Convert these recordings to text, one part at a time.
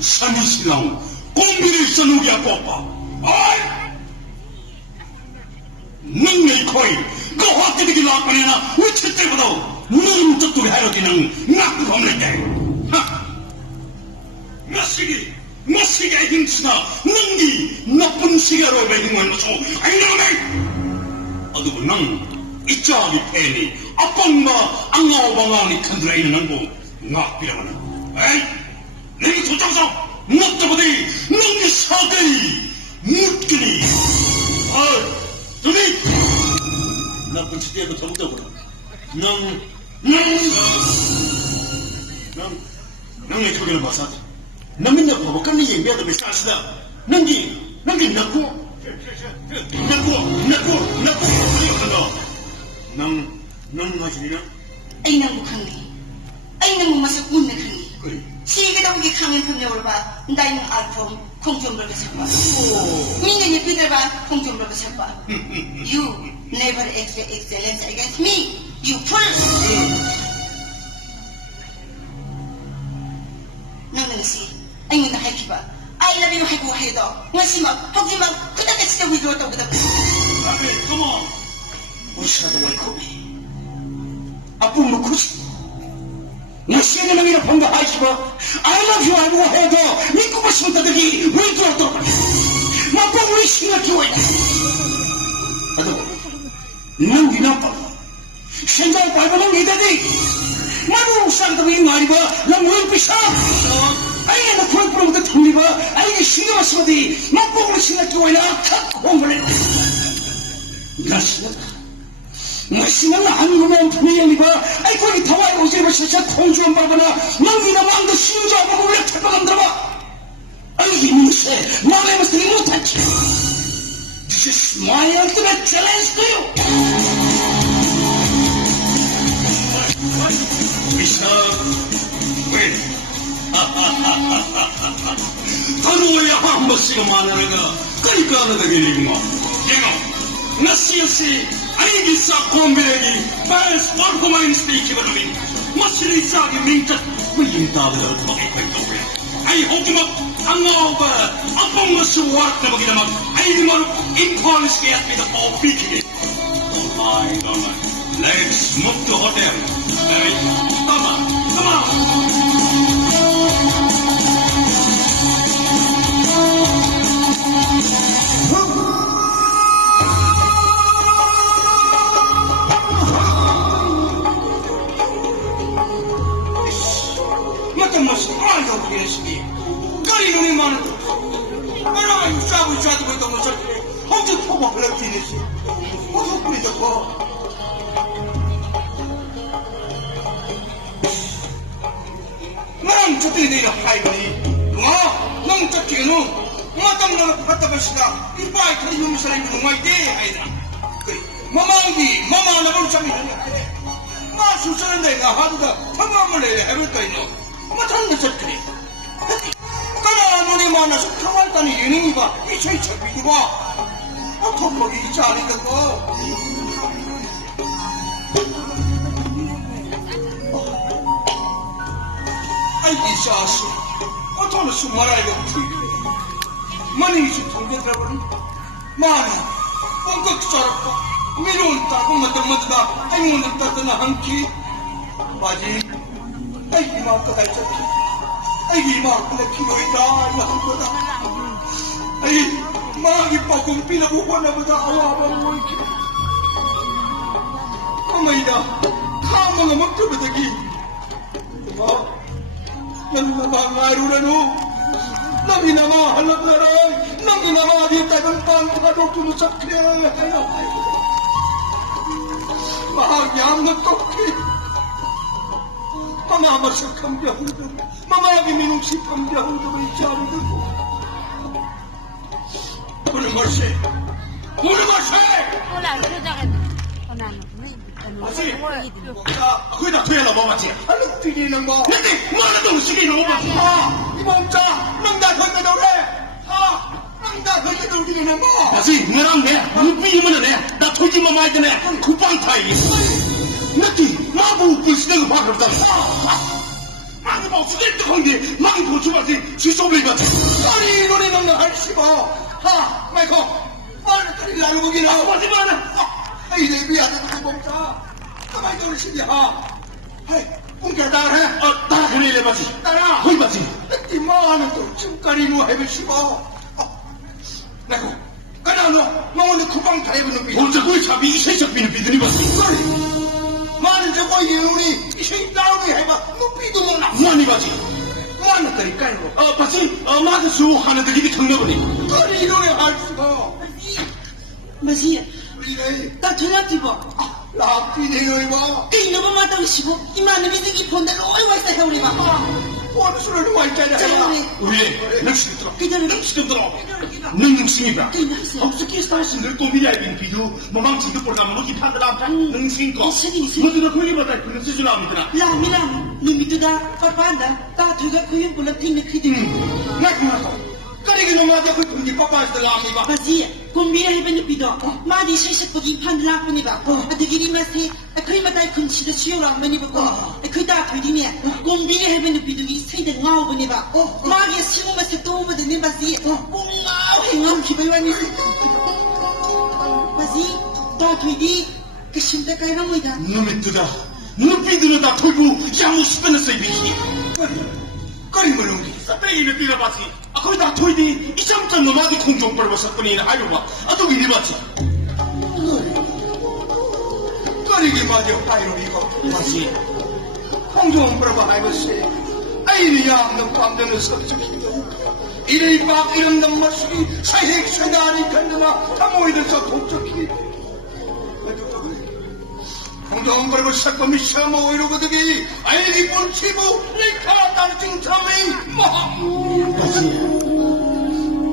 산이시랑 꼼비를 누구야 뽀빠 아이 능내 코이 그 확대되기 나빠내나 위치 때보다 능 저쪽에 하여기는 나쁜 없는데 머시게 힘쓰나 능기 나쁜 시계로 매긴 건 무슨 아니냐네 어두고 능 이쪽이 패니 아빠가 앙아오방아니 컨드라 있는 거 낙비라고는 에이 내기 도장서 못다보디 능기 사대이 묻기니 저기 나쁜 시대에도 더욱더구나 능이 그걸 봐서 남인나 보고 끝내기 얘기하다 비싸시다 능기 낳고 능 하시니나 ay nang bukhangni ay nang masak unna khangni sige daw gi khangin khangni orba ndai nang alfom khongjom ba sakba ninga ni peter ba khongjom ba sakba you never expect excellence against me you fool nang si ay nang hai kiba I love you hai ko hai do ngasi ma hoki ma kuda ka sita wi do to kuda come on 우시라도 와이코비 아빠 먹고지 나시에는 남이라 본다 하시고 I love you 하고 해도 믿고 싶다더니 왜 그러더라 나빠 우리 신을 키워야 아도 난 위나빠 생각 발버는 니다니 나는 상담이 말이봐 난 왜 비싸 아이가 나 프로그램부터 돌리봐 아이가 신경 쓰거든 나빠 우리 신을 키워야 갖고 공부를 나 신을 마시는 한국만 분위기가 아이고 더와이 오제로 진짜 통주한 바보나 너희나 왕도 신주하고 원래 태박한다봐 아이 이문세 마음에 무슨 못하지 This is my ultimate challenge to you 미스터 왜 더누워야 한 번씩은 만나는가 그러니까 하는 데길이구만 얘가 나시였지 아니 기사 콤비레기 바스 원코마인 스테이키버리 마시리 사기 민트 위인다들 먹이고 있다고요 아이 호기막 안나오바 아뽕마스 와르타먹이다막 아이디마루 인포니스게 야스미다 뽀삐키게 오마이 도마 Let's move to hotel 에이 come on 아이고 그랬으니 거리 눈이 많은 나라가 싸고 있어도 있던 것을 엄청 포박을 했지 어서 그리도 나랑 저쪽에 내려 하이거니 넌 저쪽에는 마땅 너는 갔다 가시다 이 바이트 이놈의 사람이 누가 있대 아이들아 그래 마마 나볼 잠이 나네 마 수사는 내가 하루가 평안을 해볼까 있노 matang nasakri. Kana nuni mana sa kawal tani yuni ba ichai chabi ba. Ako ko ichari ka ko. Ay isas. Ako na sumaray ka ti. Mani si tungkol ka ba? Mana. Kung kagsarap ko. Meron ta kung matamad ay ngunit tatanahan ki. Baji. Ay, imaw ka tayo sa akin. Ay, imaw ka nagkinoy ka. Ay, mahagi pa kung pinakuha na ba na awabang mo ikin. Kamay na, kamo na magkabadagi. Diba? Yan na mga arunan mo. Nami na mga halap na rin. Nami na mga di tagang pangkakadok tumusak kaya. Mahagi ang nagtokit. 마마마서 감비하고도 마마에게 민웅시 감비하고도 있지 않은데도 오늘 말세 아지 거기다 tuyala 마마지 알로 뛰리는 거 근데 뭐하는 동식이 너무 많아 이 몸자 넌다 거기 놀래 넌다 거기 놀기는 거 아지 너랑 내 눈빛이면 내나 토지만 많이 되네 구방타이 느끼 마부 불시대가 화그러다 많이 먹수겠다 관계 많이 보충하지 지소를 받지 아니 이거는 너무 할시고 하 마이코 빨리 빨리 나를 보기나 하지 마라 이래 미안해 먹자 가만히 돌으시지 하 하이 꿈깨 따라해 따라 그래 받지 따라 거기 받지 이 많은 또 ጭም까리 뭐 해보시고 마이코 까나 너 너는 쿠방 다 해보는 비 혼자 거기 잡이 이 세적비는 비드니 받지 빨리 많은 저거 이우니 이세 나오니 해봐 눈빛도 못 나. 많이 받지 많은 거리 깔고 받지 마드 수 하는데 이게 경력이니 빨리 이러네 할 수가 Masia, 이래 ta thuna tibo. 라피네요 이봐 Kay na ba matang imana bisig ipon na loy wa sa hawri ba. 뭐 술을 와 있잖아 왜 능신 들어 Kaya na 능신 들어 능신이다 Kay na siya. 없었기 스타신들 꼬미리아인 비두 모망치도 보다가 뭐기 파드라 능신 거 Sige. 모두가 거기 받아 그런 수준 아니더라 Lami lang, lumituda, papanda, tatuga ko yung bulating na kritik. 나그나서 까리기 놈한테 그 돈이 빠빠했을 라미가 Masia, kung biyahe ba nipido, madi siya sa pag-ipandla ko niba. At agiri masi, ako'y matay kung sila siya lang maniba ko. Ako'y datoy din niya. Kung biyahe ba nipido, isa'y da ngaw ba niba. Magi siya mo masatuwa ba din niba siya. Kung ngaw, ngaw kibaywan niya. Masi, datoy di, kasyenta kayo na mo ida. 놈이 뜨다 눈빛으로 다 털고 야무 씹어냈어 이 비키 까리물 놈이 사페이를 빌어봤지 거기 다 털디 이 잠깐 놈아디 공정 벌벌었더니 아유마 또 이리 봤지 까리기 맞아 파이로 이거 봤지 홍종은 브라바 하이버시 아이리야 너 밤되는 서쪽이 이리 막 이런 놈마수기 사이행 사다리 간다마 타모이들서 동쪽이 홍종은 브라바 사건이 샤모 이러거든이 아이리 본치부 레카 땅증 참이 마 봤지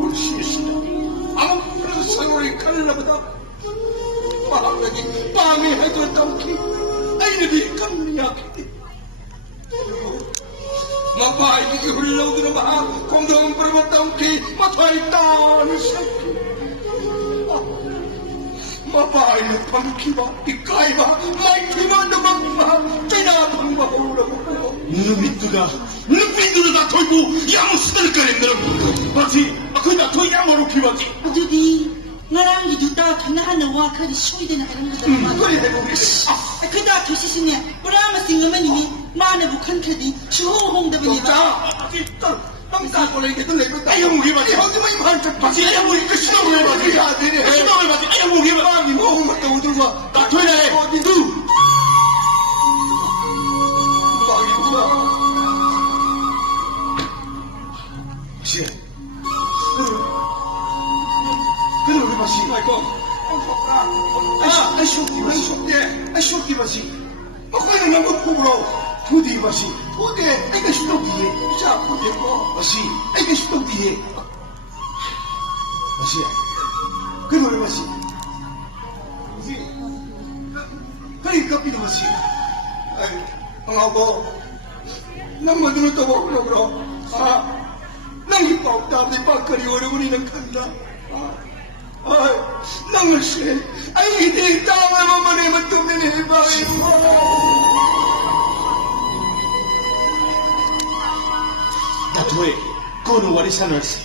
우리 시시다 아무 그런 사로리 칼라보다 마음이 밤이 해도 땅키 아이들이 감리하게 마파이기 흘러오더라 마 공동 버리고 땅키 마파이 땅을 새끼 마파이는 밤키바 이까이바 마이키만도 막마 떼나 방바 올라오고 놈이 뜨다 눈빛으로 다 털고 야무 씹어낼 거랬더라고 봤지 거기 다 털고 야무로 피봤지 Adudi, ngarang giduta, kinahan na waka, di suy din na karang gudang 그리 해보기 Ako'y datoy siya niya. Wala masingaman ini, mana bukan kadi, suhohong da ba niya ba? 자 항상 보내게 들려고 아유 무게 봤지 형님이 한쪽 봤지 아유 무게 그 시동을 해봤지 야 되네 시동을 봤지 아유 무게 봐 마음이 먹은 것도 오들고 나 토이래 어디 두 마음이구나 씨 그래 우리 봤지 아이고 아쇼기 봤지 거기는 너무 부끄러워 부디 봤지 어디 애가 시도 뒤에 자 어디 뭐 봤지 애가 시도 뒤에 봤지 그래 우리 봤지 그래 커피도 봤지 하고 남만들은 또 먹으러 그러 난 이뻐 없다 내 밖거리 어려우니는 간다 낭을 씨 아이 내 땅을 해면 때문에 해봐 나 토이 그거는 와리산을 했어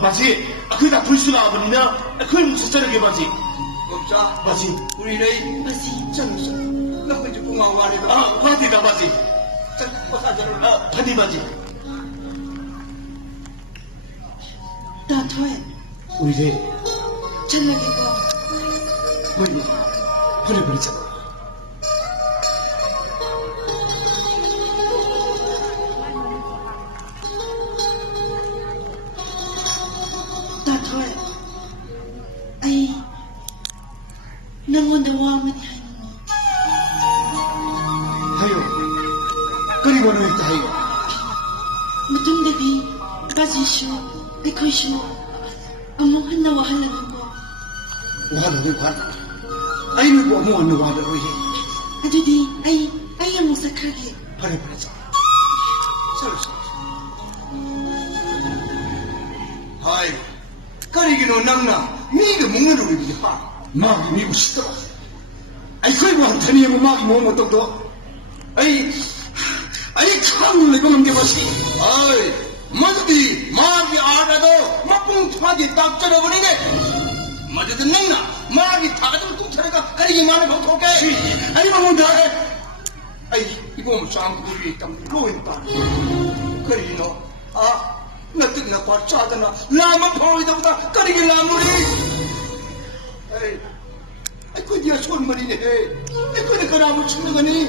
맞지 그다 불수나 아버니나 그걸 무슨 자르게 봤지 먹자 맞지 우리는 Basi, 짠서 나 이제 공항 안에 화티가 맞지 짠 버사자를 파디 맞지 datoy, 우리 chalagi ko. 보내버리잖아 Datoy, ay, nangundawa man yan mo. 하요 그리고는 있다 하요 Matundagi, basi siya, ikaw siya. Among hanawahalan ko. 와는 와나 아이는 뭐 뭐는 와는 왜 Adudi, ay ang sakagi. 보내버리자 하이 까리기는 낭나 니가 먹는 우리 하 막이 미고 싶더라 아이 그리고 한 테니에 뭐 막이 뭐 어떤 거 아이 아이 강을 이거 넘겨보시. 어이, 뭐지? 마귀 알아도 막봉 통하기 딱 절어버리네. 뭐지? 냈나? 마귀 다가들 뚱터리가 가리기만 하고 토게. 아니 뭐다. 아이, 이거 뭐 짱구리 있다면 로인다. 그리 너, 나 뜨기나 과짜잖아. 라면 포이다보다 끓이기 라물이. 아이, 그 니가 손머리네. 그러니까 라면 죽는 거니.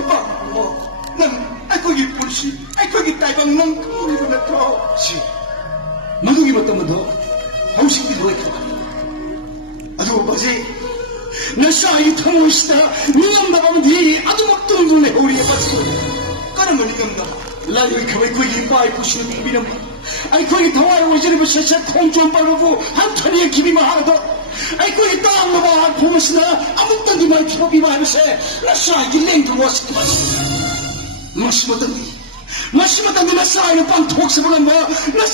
이봐, 난 이쁜 시, 거기 딸방 넌 그물이로 넣고. 시. 마누기 봤다면 더. 하우식 비도가 있다. 아주 뭐지? 나 싸이 타모시다. 니가 나가면 니 아주 막 뚱뚱해. 우리에 빠지고. 까르면 이겁나. 라디오에 그왜 거기 빠이 부시는 비비는 아이 거기 더와요 오지르고 셔셔 통좀 빠르고 한 털이에 기비만 하나도 아이 거기 땅 먹어 보면서나 아무것도 니말 피고비만 하면서 나 싸이 랭도 왔을 때 마시 마시мот던 니 나 싸이는 빵 톡스보는 뭐나